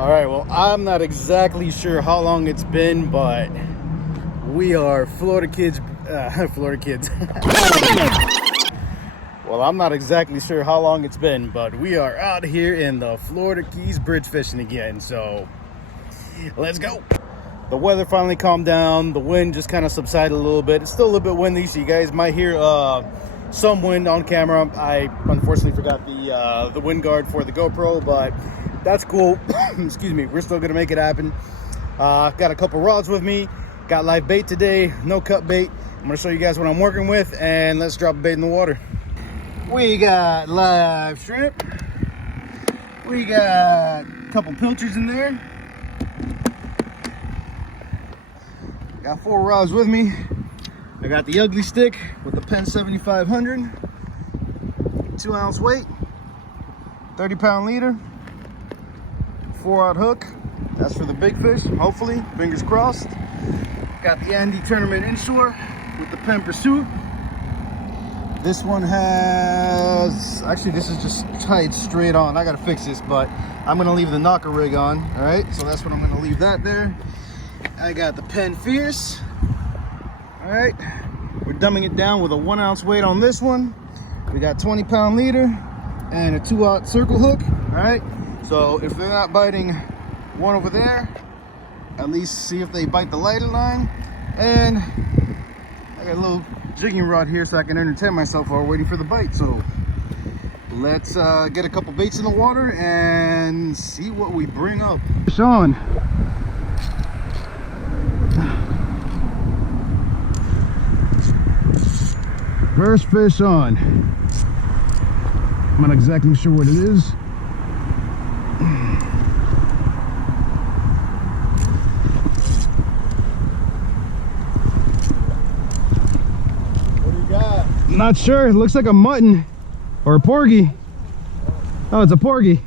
All right, well, I'm not exactly sure how long it's been, but we are Florida kids. Florida kids. Well, I'm not exactly sure how long it's been, but we are out here in the Florida Keys bridge fishing again, so let's go. The weather finally calmed down. The wind just kind of subsided a little bit. It's still a little bit windy, so you guys might hear some wind on camera. I unfortunately forgot the wind guard for the GoPro, but that's cool. Excuse me, we're still gonna make it happen. Got a couple rods with me, got live bait today, no cut bait. I'm gonna show you guys what I'm working with, and let's drop a bait in the water. We got live shrimp, we got a couple pilchards in there, got 4 rods with me. I got the ugly stick with the Penn 7500, 2-ounce weight, 30-pound leader, 4-aught hook. That's for the big fish, hopefully, fingers crossed. Got the Andy Tournament inshore with the Penn Pursuit. This one has, actually this is just tied straight on. I gotta fix this, but I'm gonna leave the knocker rig on. All right, so that's what I'm gonna leave that there. I got the Penn Fierce. All right, we're dumbing it down with a 1-ounce weight on this one. We got 20-pound leader and a 2-aught circle hook. All right, so if they're not biting one over there, at least see if they bite the lighter line. And I got a little jigging rod here so I can entertain myself while waiting for the bite. So let's get a couple baits in the water and see what we bring up. Sean, first fish on. I'm not exactly sure what it is. Not sure. It looks like a mutton or a porgy. Oh, it's a porgy.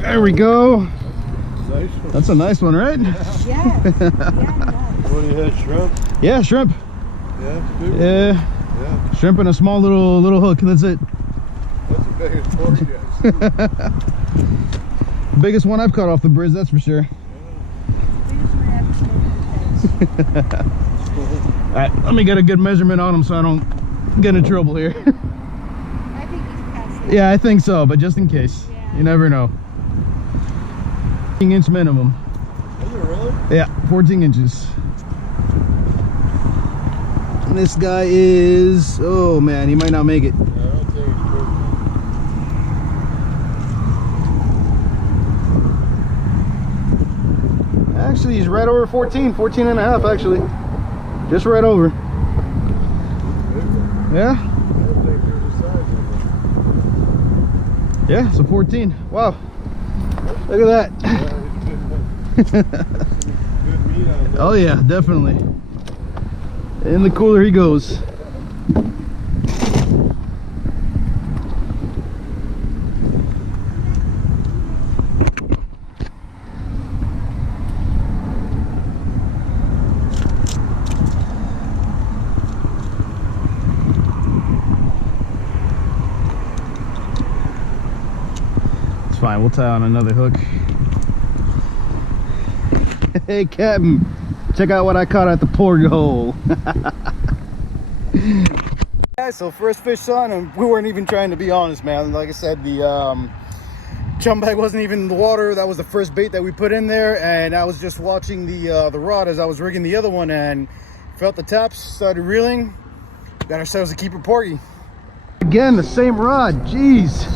There we go. That's a nice one, right? Yeah. What do you had, shrimp? Yeah, shrimp. Yeah, super. Yeah. Shrimp and a small little hook. That's it. That's the biggest porgy I've seen. Biggest one I've caught off the bridge, that's for sure. Alright, let me get a good measurement on him so I don't get in trouble here. I think he's past it. Yeah, I think so, but just in case. Yeah. You never know. 14-inch minimum. Is it really? Yeah, 14 inches. And this guy is, oh man, he might not make it. Yeah, I don't think it's porgy. Actually, he's right over 14 and a half actually. Just right over. Yeah? I don't think there's a size of it. Yeah, it's a 14. Wow. Look at that. Yeah, it's good meat on that. Oh yeah, definitely. In the cooler he goes. It's fine, we'll tie on another hook. Hey Captain, check out what I caught at the porgy hole. Yeah, so first fish on, and we weren't even trying to be honest, man. Like I said, the chum bag wasn't even in the water. That was the first bait that we put in there, and I was just watching the rod as I was rigging the other one, and felt the taps, started reeling, got ourselves a keeper porgy. Again, the same rod, jeez.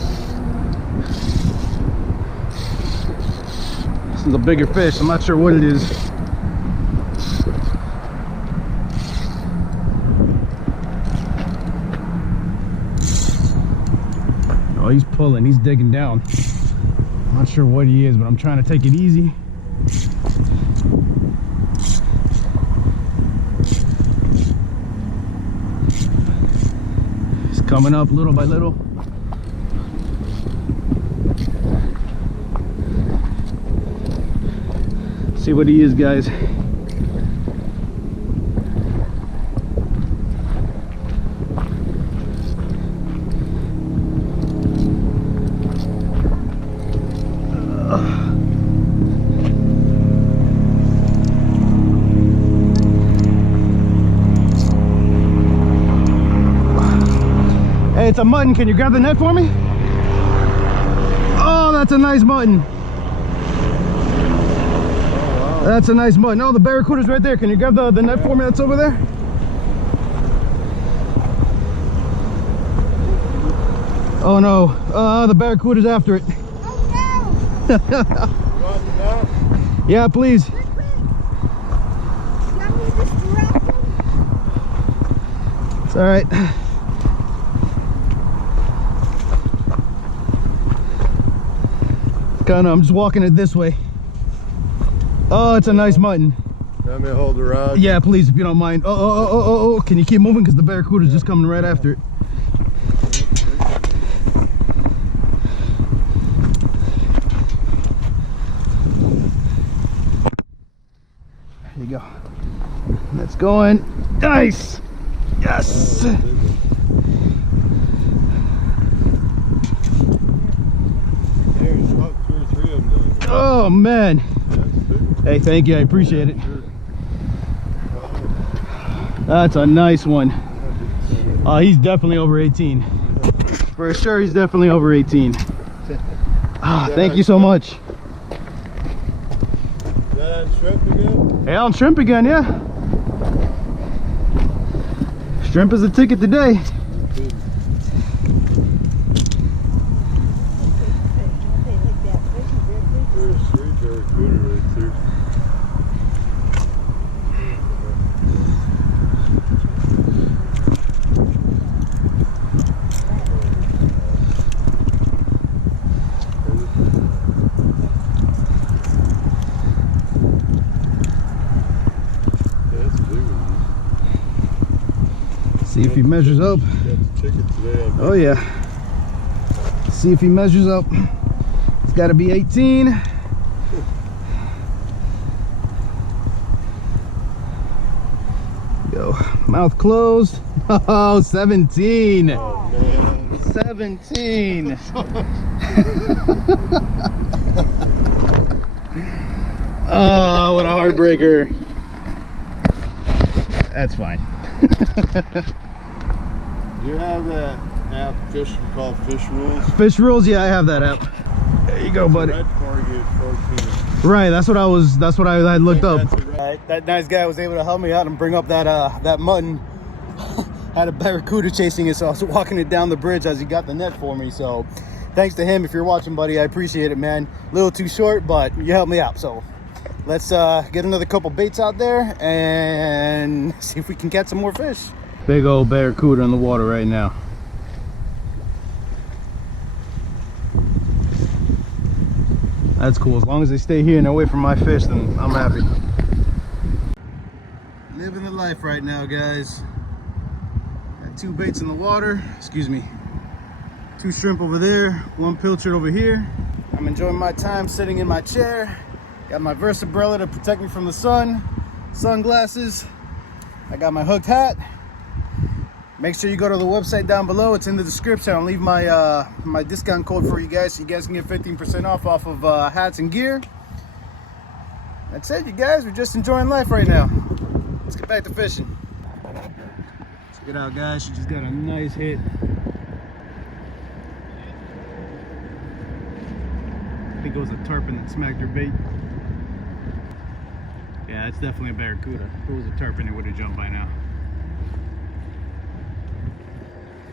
This is a bigger fish, I'm not sure what it is. Oh, he's pulling, he's digging down. I'm not sure what he is, but I'm trying to take it easy. He's coming up little by little. See what he is, guys. it's a mutton. Can you grab the net for me? Oh, that's a nice mutton. That's a nice mutton. Oh, the barracuda's right there. Can you grab the net for me that's over there? Oh no, the barracuda's after it. Oh no! Yeah, please. Quick, quick! Let me distract him. It's all right. I'm just walking it this way. Oh, it's a nice mutton. Let me hold the rod. Yeah, please, if you don't mind. Oh. Can you keep moving? Because the barracuda's just coming right after it. There you go. That's going. Nice. Yes. There's about 2 or 3 of them down Oh man. there. Hey, thank you. I appreciate it. Sure. That's a nice one. He's definitely over 18. For sure, he's definitely over 18. Thank you so much. Is that on shrimp again? Hey, on shrimp again, yeah. Shrimp is the ticket today. There's 3 barracuda right there. See if he measures up. Got the ticket today. Oh yeah. See if he measures up. It's got to be 18. Go. Mouth closed. Oh, 17. Oh man. 17. Oh, what a heartbreaker. That's fine. You have that app called Fish Rules? Fish Rules, yeah, I have that app. There you go, buddy. Red target 14. Right, that's what I had looked up. That's a red- That nice guy was able to help me out and bring up that mutton. Had a barracuda chasing it, so I was walking it down the bridge as he got the net for me. So thanks to him. If you're watching, buddy, I appreciate it, man. A little too short, but you helped me out. So let's get another couple baits out there and see if we can catch some more fish. Big old barracuda in the water right now. That's cool. As long as they stay here and away from my fish, then I'm happy. Living the life right now, guys. Got 2 baits in the water. Excuse me. 2 shrimp over there, 1 pilchard over here. I'm enjoying my time sitting in my chair. Got my Versabrella to protect me from the sun. Sunglasses. I got my hooked hat. Make sure you go to the website down below. It's in the description. I'll leave my my discount code for you guys, so you guys can get 15% off of hats and gear. That's it, you guys. We're just enjoying life right now. Let's get back to fishing. Check it out, guys. She just got a nice hit. I think it was a tarpon that smacked her bait. Yeah, it's definitely a barracuda. If it was a tarpon, it would have jumped by now.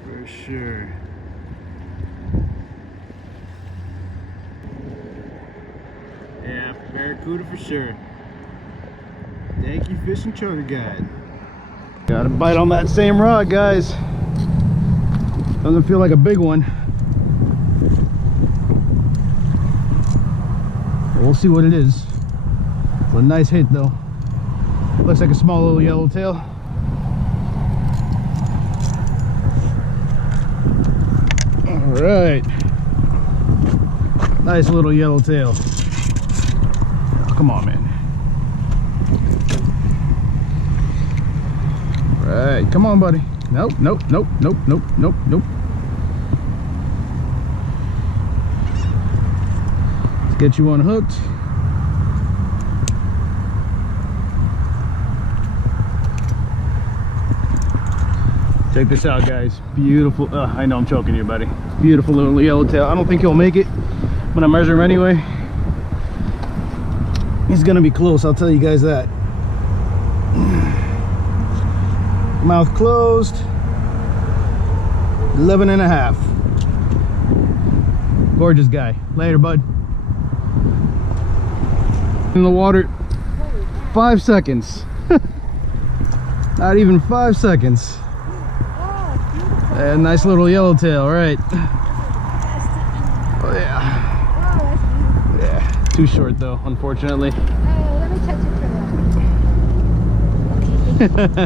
For sure. Yeah, barracuda for sure. Thank you, Fishing Charter Guide. Got a bite on that same rod, guys. Doesn't feel like a big one. We'll see what it is. It's a nice hit though. Looks like a small little yellowtail. Alright. Nice little yellowtail. Oh, come on, man. Right, come on, buddy. Nope. Let's get you unhooked. Check this out, guys. Beautiful. I know I'm choking you, buddy. Beautiful little yellowtail. I don't think he'll make it when I measure him anyway. He's gonna be close, I'll tell you guys that. Mouth closed. 11 and a half. Gorgeous guy. Later, bud. In the water. 5 seconds. Not even 5 seconds. And nice little yellowtail, right? Oh yeah. Yeah, too short though, unfortunately. Let me touch it for that.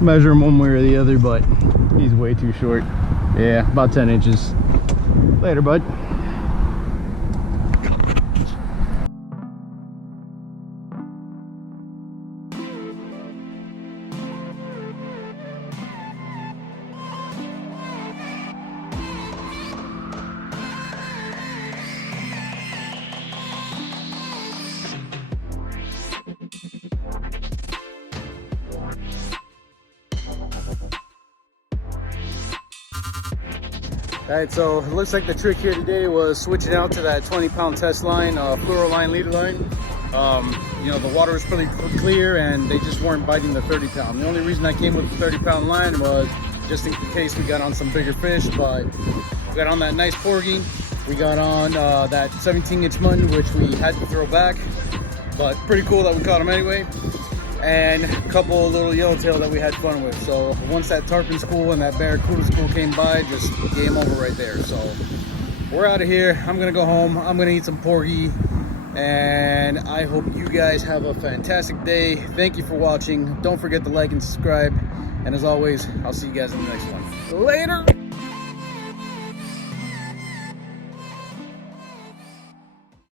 Measure him one way or the other, but he's way too short. Yeah, about 10 inches. Later, bud. Alright, so it looks like the trick here today was switching out to that 20-pound test line, fluoro line, leader line. You know, the water was pretty clear and they just weren't biting the 30-pound. The only reason I came with the 30-pound line was just in case we got on some bigger fish, but we got on that nice porgy. We got on that 17-inch mutton, which we had to throw back, but pretty cool that we caught them anyway. And a couple little yellowtail that we had fun with. So once that tarpon school and that barracuda school came by, just game over right there. So we're out of here. I'm gonna go home. I'm gonna eat some porgy, and I hope you guys have a fantastic day. Thank you for watching. Don't forget to like and subscribe, and as always, I'll see you guys in the next one. Later.